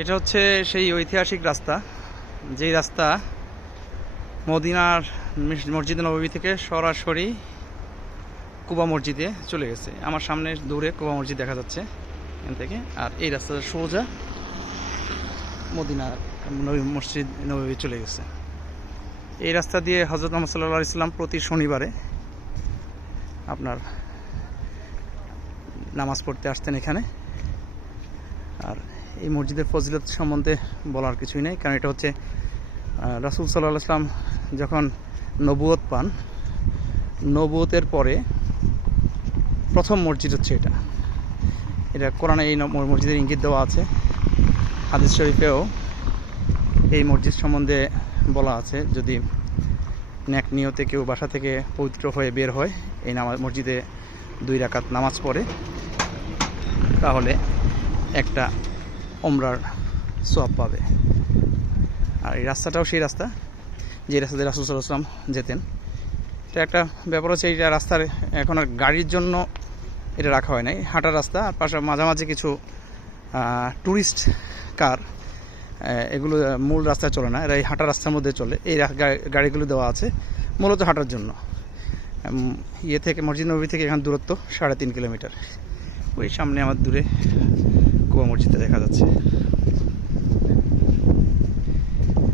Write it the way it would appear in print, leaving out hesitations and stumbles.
এটা হচ্ছে সেই ঐতিহাসিক রাস্তা, যেই রাস্তা মদিনার মসজিদে নববী থেকে সরাসরি কুবা মসজিদে চলে গেছে। আমার সামনে দূরে কুবা মসজিদ দেখা যাচ্ছে এখান থেকে, আর এই রাস্তাটা সোজা মদিনার মসজিদ নববী চলে গেছে। এই রাস্তা দিয়ে হযরত মুহাম্মদ সাল্লাল্লাহু আলাইহি ওয়াসাল্লাম প্রতি শনিবারে আপনার নামাজ পড়তে আসতেন এখানে। আর এই মসজিদের ফজিলত সম্বন্ধে বলার কিছুই নেই, কারণ এটা হচ্ছে রাসূল সাল্লাল্লাহু আলাইহি ওয়াসাল্লাম যখন নবুয়ত পান, নবুয়তের পরে প্রথম মসজিদ হচ্ছে এটা। এটা কোরআনে এই মসজিদের ইঙ্গিত দেওয়া আছে, হাদিস শরীফেও এই মসজিদ সম্বন্ধে বলা আছে, যদি নেক নিয়তে কেউ বাসা থেকে পবিত্র হয়ে বের হয়, এই মসজিদে 2 রাকাত নামাজ পড়ে, তাহলে একটা ওমরার সওয়াব পাবে। আর এই রাস্তাটাও সেই রাস্তা যে রাস্তা দিয়ে রাসূল সাল্লাল্লাহু আলাইহি ওয়াসাল্লাম যেতেন। এটা একটা ব্যাপার হচ্ছে, এইটা রাস্তার এখন আর গাড়ির জন্য এটা রাখা হয় নাই, হাঁটার রাস্তা। আর মাঝামাঝি কিছু ট্যুরিস্ট কার, এগুলো মূল রাস্তায় চলে না, এরা এই হাঁটার রাস্তার মধ্যে চলে। এই গাড়িগুলো দেওয়া আছে মূলত হাঁটার জন্য। ইয়ে থেকে মসজিদ নববী থেকে এখানে দূরত্ব 3.5 কিলোমিটার। ওই সামনে আমার দূরে কুবা মসজিদটা দেখা যাচ্ছে।